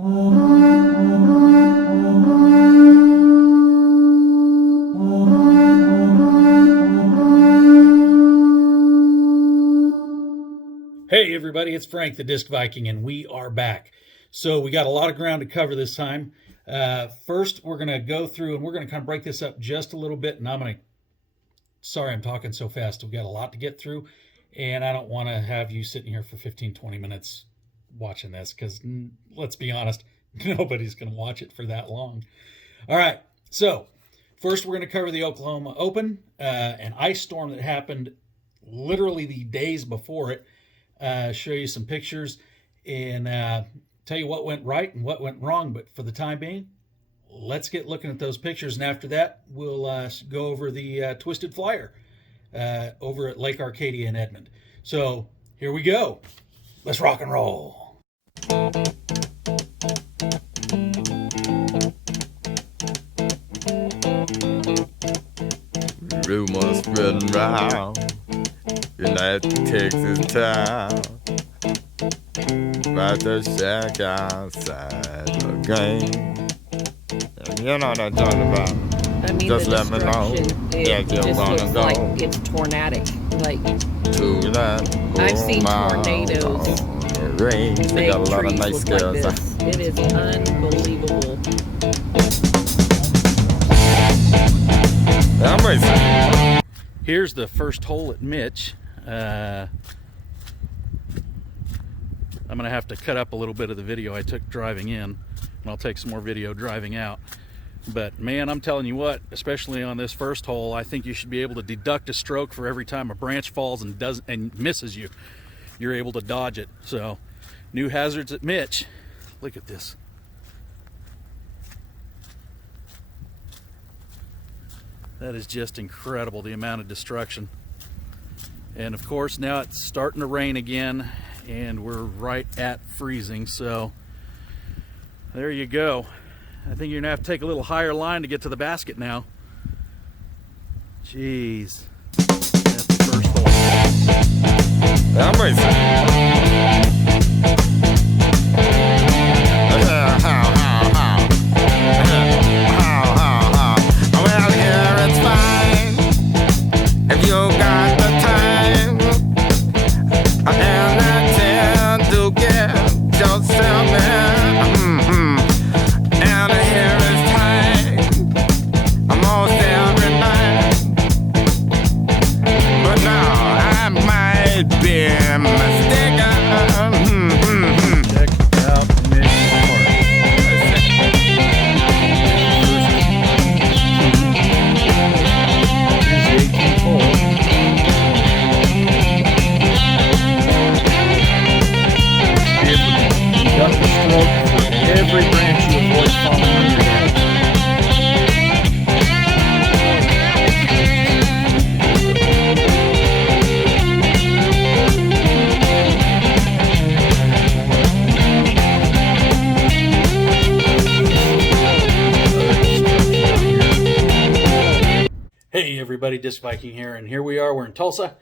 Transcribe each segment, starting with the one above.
Hey everybody, it's Frank the Disc Viking, and we are back. So we got a lot of ground to cover this time. First, we're going to go through and we're going to kind of break this up just a little bit. And sorry I'm talking so fast. We've got a lot to get through, and I don't want to have you sitting here for 15, 20 minutes watching this because let's be honest, nobody's going to watch it for that long. All right, so first we're going to cover the Oklahoma Open, an ice storm that happened literally the days before it. Show you some pictures and tell you what went right and what went wrong. But for the time being, let's get looking at those pictures. And after that, we'll go over the Twisted Flyer over at Lake Arcadia in Edmond. So here we go. Let's rock and roll. Rumors spreading round in that Texas town about the shack outside the game. You know what I'm talking about. I mean, just the let me know. It Yeah, just wanna looks go like it's tornadic. Like, to that I've seen tornadoes range. They make got a lot of trees nice look girls. like this. It is unbelievable. I'm racing. Here's the first hole at Mitch. I'm going to have to cut up a little bit of the video I took driving in, and I'll take some more video driving out. But man, I'm telling you what, especially on this first hole, I think you should be able to deduct a stroke for every time a branch falls and misses you. You're able to dodge it. So, new hazards at Mitch. Look at this. That is just incredible, the amount of destruction. And of course, now it's starting to rain again, and we're right at freezing. So there you go. I think you're gonna have to take a little higher line to get to the basket now. Jeez. That's the first hole. I'm racing. Well, here it's fine if you got the time and the time to get yourself in. And here is time almost every night. But now I might be mistaken. Check out Mitch Park. Here's the 18th hole. Got the stroke for every branch you avoid falling on your head. Hey everybody, Disc Viking here, and here we are. We're in Tulsa,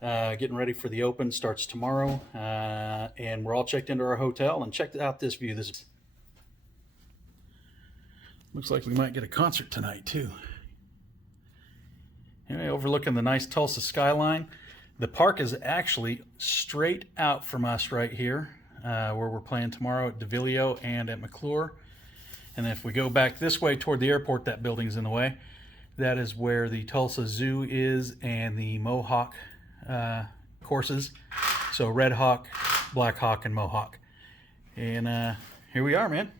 getting ready for the Open. Starts tomorrow, and we're all checked into our hotel. And check out this view. This looks like we might get a concert tonight too. Anyway, overlooking the nice Tulsa skyline. The park is actually straight out from us right here, where we're playing tomorrow at DeVilio and at McClure. And if we go back this way toward the airport, that building's in the way. That is where the Tulsa Zoo is and the Mohawk courses. So Red Hawk, Black Hawk, and Mohawk. And here we are, man.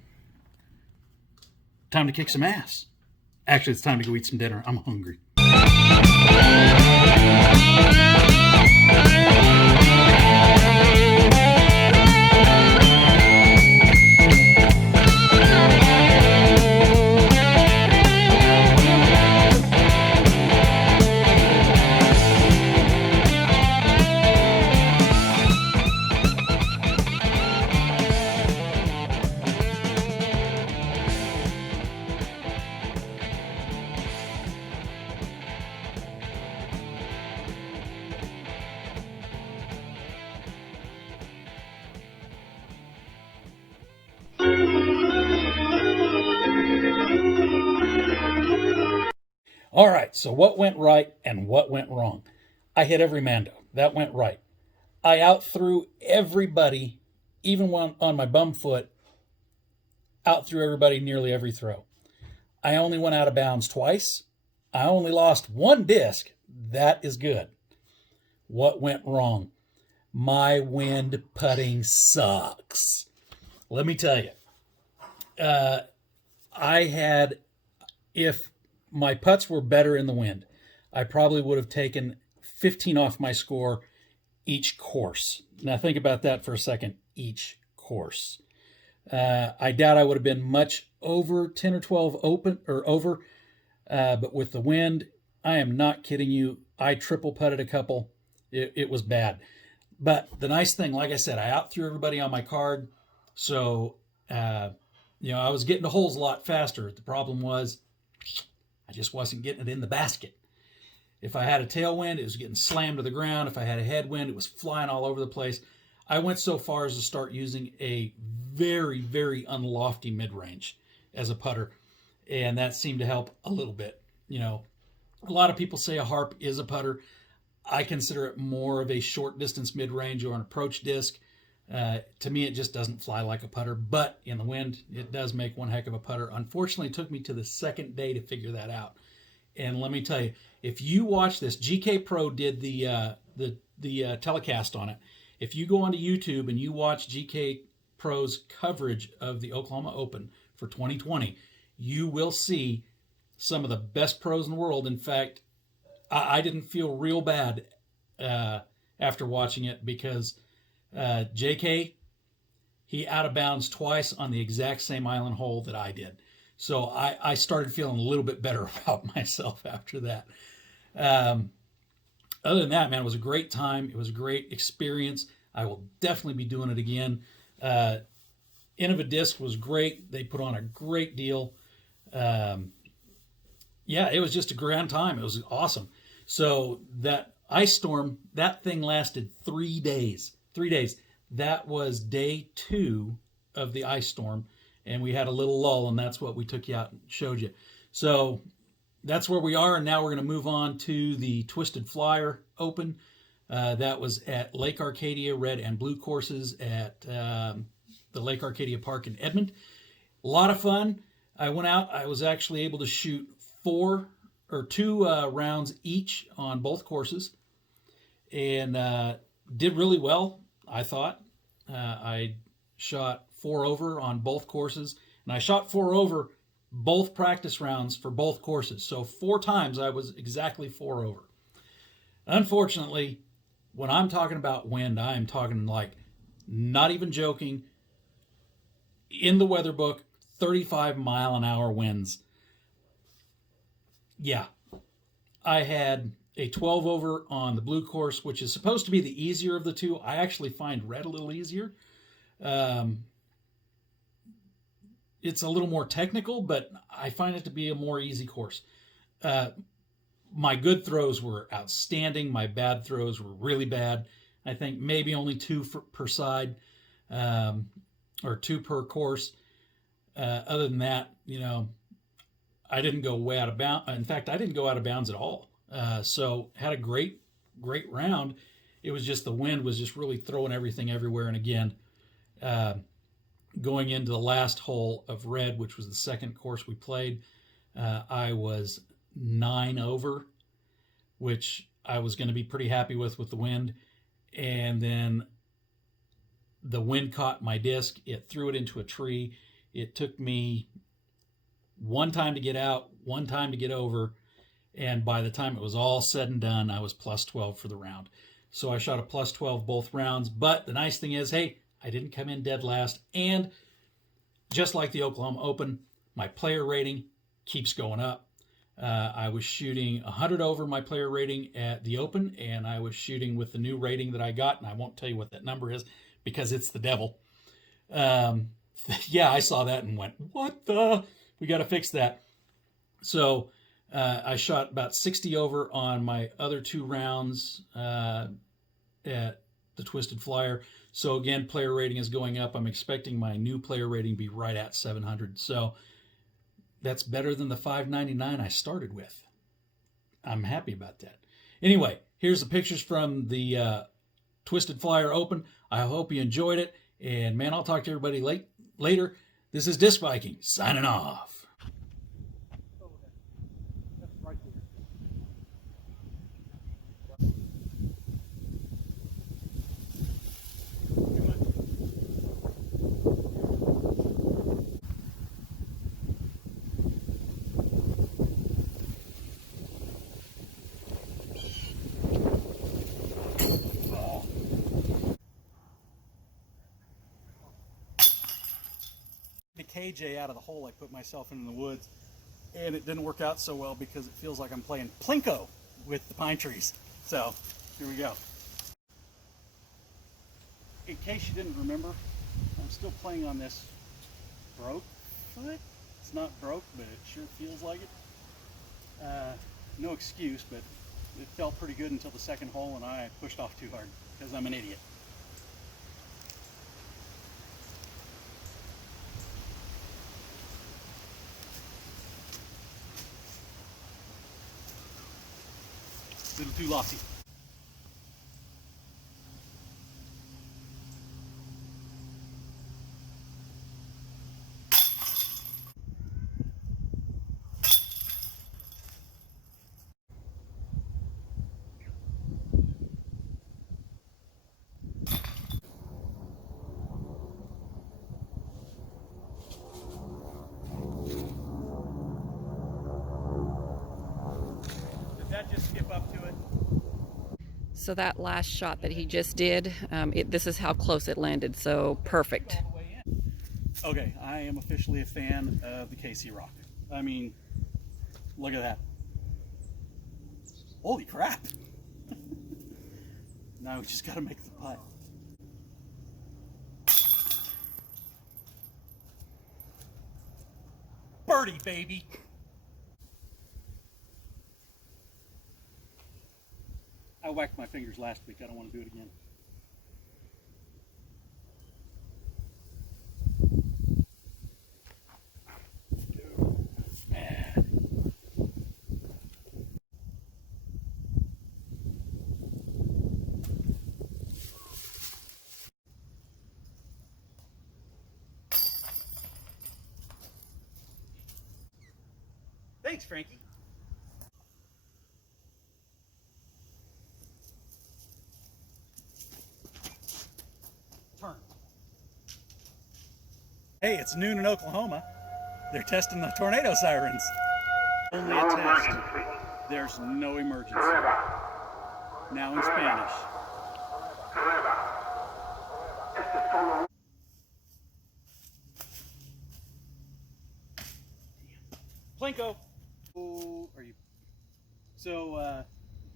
Time to kick some ass. Actually, it's time to go eat some dinner. I'm hungry. All right, so what went right and what went wrong? I hit every Mando. That went right. I outthrew everybody, even one on my bum foot, outthrew everybody nearly every throw. I only went out of bounds twice. I only lost one disc. That is good. What went wrong? My wind putting sucks. Let me tell you. If my putts were better in the wind, I probably would have taken 15 off my score each course. Now think about that for a second. Each course. I doubt I would have been much over 10 or 12 open or over, but with the wind, I am not kidding you. I triple putted a couple. It was bad. But the nice thing, like I said, I outthrew everybody on my card. So, I was getting the holes a lot faster. The problem was I just wasn't getting it in the basket. If I had a tailwind, it was getting slammed to the ground. If I had a headwind, it was flying all over the place. I went so far as to start using a very, very unlofty mid-range as a putter, and that seemed to help a little bit. A lot of people say a harp is a putter. I consider it more of a short distance mid-range or an approach disc. To me, it just doesn't fly like a putter, but in the wind, it does make one heck of a putter. Unfortunately, it took me to the second day to figure that out. And let me tell you, if you watch this, GK Pro did the telecast on it. If you go onto YouTube and you watch GK Pro's coverage of the Oklahoma Open for 2020, you will see some of the best pros in the world. In fact, I didn't feel real bad after watching it because JK, he out of bounds twice on the exact same island hole that I did. So I started feeling a little bit better about myself after that. Other than that, man, it was a great time. It was a great experience. I will definitely be doing it again. Innova Disc was great. They put on a great deal. It was just a grand time. It was awesome. So that ice storm, that thing lasted 3 days. 3 days. That was day 2 of the ice storm, and we had a little lull, and that's what we took you out and showed you. So that's where we are, and now we're going to move on to the Twisted Flyer Open. That was at Lake Arcadia red and blue courses at the Lake Arcadia Park in Edmond. A lot of fun. I went out. I was actually able to shoot 2 rounds each on both courses, and did really well, I thought. I shot 4 over on both courses, and I shot 4 over both practice rounds for both courses. So 4 times I was exactly 4 over. Unfortunately, when I'm talking about wind, I'm talking like, not even joking, in the weather book, 35-mile-an-hour winds. Yeah, I had a 12 over on the blue course, which is supposed to be the easier of the two. I actually find red a little easier. It's a little more technical, but I find it to be a more easy course. My good throws were outstanding. My bad throws were really bad. I think maybe only 2 per side, or 2 per course. Other than that, I didn't go way out of bounds. In fact, I didn't go out of bounds at all. So had a great round. It was just the wind was just really throwing everything everywhere. And again, going into the last hole of red, which was the second course we played, I was 9 over, which I was going to be pretty happy with the wind. And then the wind caught my disc. It threw it into a tree. It took me 1 time to get out, 1 time to get over. And by the time it was all said and done, I was plus 12 for the round. So I shot a plus 12 both rounds. But the nice thing is, hey, I didn't come in dead last. And just like the Oklahoma Open, my player rating keeps going up. I was shooting 100 over my player rating at the Open, and I was shooting with the new rating that I got, and I won't tell you what that number is because it's the devil. I saw that and went, what the? We got to fix that. So I shot about 60 over on my other 2 rounds at the Twisted Flyer. So again, player rating is going up. I'm expecting my new player rating to be right at 700. So that's better than the 599 I started with. I'm happy about that. Anyway, here's the pictures from the Twisted Flyer Open. I hope you enjoyed it. And man, I'll talk to everybody later. This is Disc Viking signing off. The KJ out of the hole I put myself in the woods, and it didn't work out so well because it feels like I'm playing Plinko with the pine trees. So here we go. In case you didn't remember, I'm still playing on this broke foot. It's not broke, but it sure feels like it. No excuse, but it felt pretty good until the second hole, and I pushed off too hard because I'm an idiot. A little too lofty. Did that just skip up to it? So that last shot that he just did, this is how close it landed. So perfect. Okay, I am officially a fan of the KC Rock. I mean, look at that. Holy crap. Now we just got to make the putt. Birdie, baby. I whacked my fingers last week. I don't want to do it again. Thanks, Frankie. Turn. Hey, it's noon in Oklahoma. They're testing the tornado sirens. Only a test. There's no emergency. Now in Spanish. Plinko. Oh, are you? So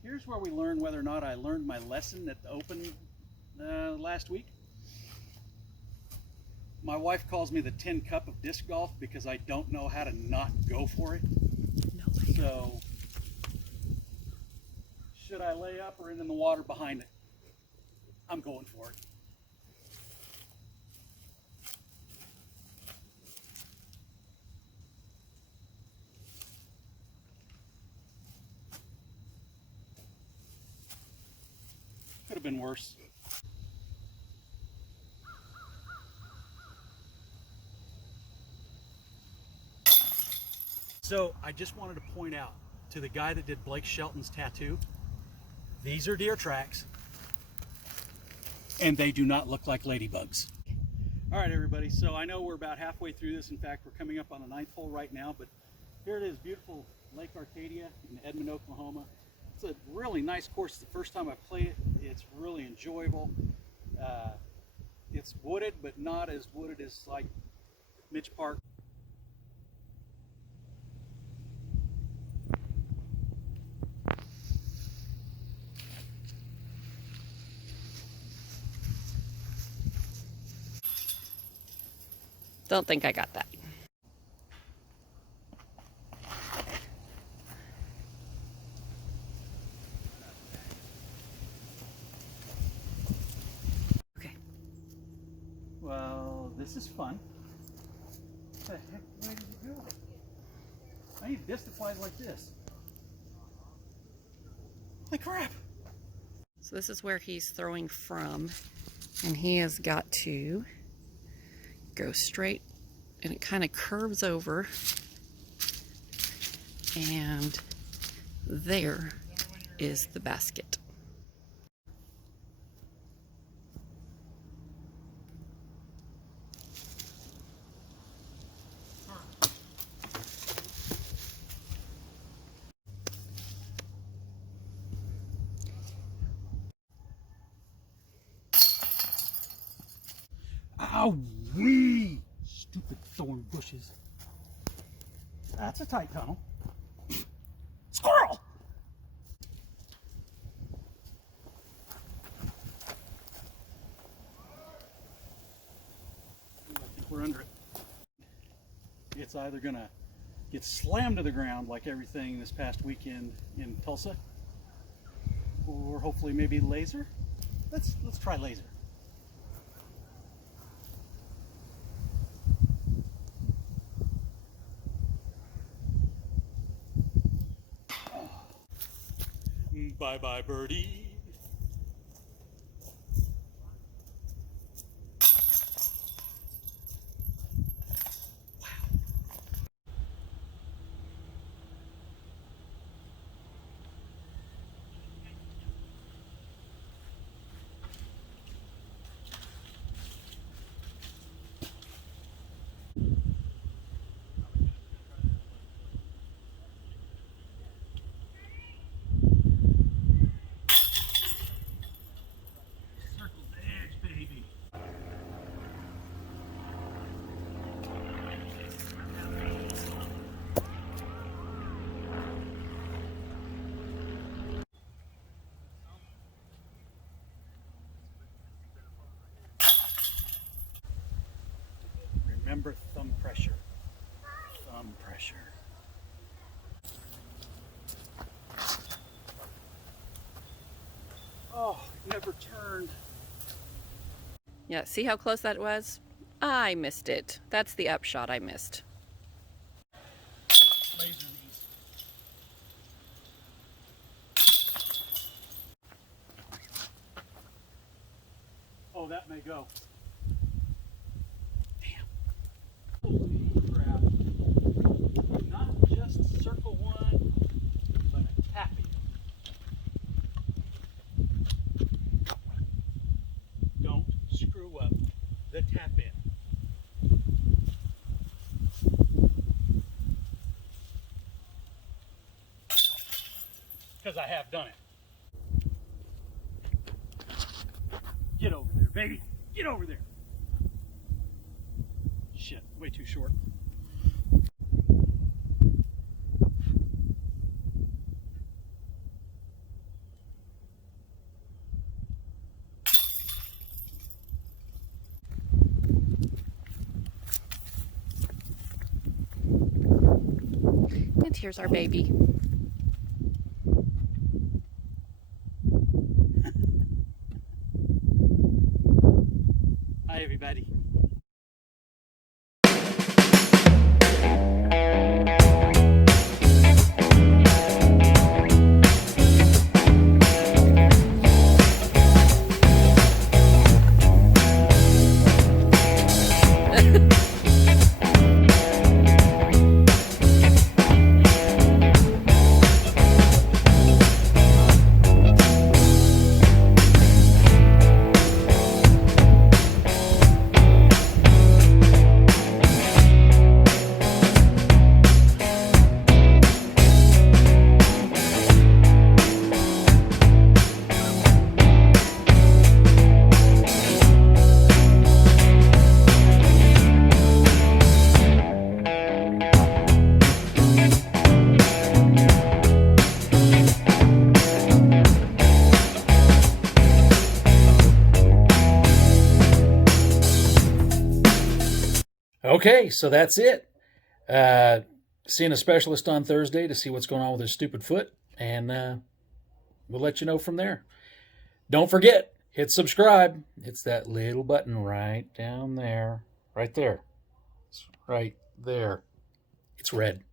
here's where we learn whether or not I learned my lesson at the Open last week. My wife calls me the tin cup of disc golf because I don't know how to not go for it. So should I lay up or in the water behind it? I'm going for it. Could have been worse. So I just wanted to point out to the guy that did Blake Shelton's tattoo, these are deer tracks and they do not look like ladybugs. All right, everybody, so I know we're about halfway through this. In fact, we're coming up on the 9th hole right now, but here it is, beautiful Lake Arcadia in Edmond, Oklahoma. It's a really nice course. It's the first time I've played it. It's really enjoyable. It's wooded, but not as wooded as like Mitch Park. Don't think I got that. Okay. Well, this is fun. What the heck? Where did it go? I need disc that flies like this. Holy crap. So this is where he's throwing from, and he has got to go straight, and it kind of curves over, and there is the basket. Ow-wee! Stupid thorn bushes. That's a tight tunnel. Squirrel! I think we're under it. It's either gonna get slammed to the ground like everything this past weekend in Tulsa, or hopefully maybe laser. Let's try laser. Bye-bye, birdie. Circle the edge, baby. Remember thumb pressure. Thumb pressure. Oh, never turned. Yeah, see how close that was? I missed it. That's the upshot I missed. Laser these. Oh, that may go. Damn. Holy crap. Not just circle one, but a tapping. Don't screw up the tap in. Because I have done it. Get over there, baby. Get over there. Shit, way too short. And here's our baby. Hi, everybody. Okay, so that's it. Seeing a specialist on Thursday to see what's going on with his stupid foot, and we'll let you know from there. Don't forget, hit subscribe. It's that little button right down there. Right there. It's right there. It's red.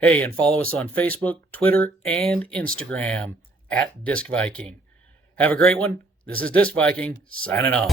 Hey, and follow us on Facebook, Twitter, and Instagram at Disc Viking. Have a great one. This is Disc Viking signing off.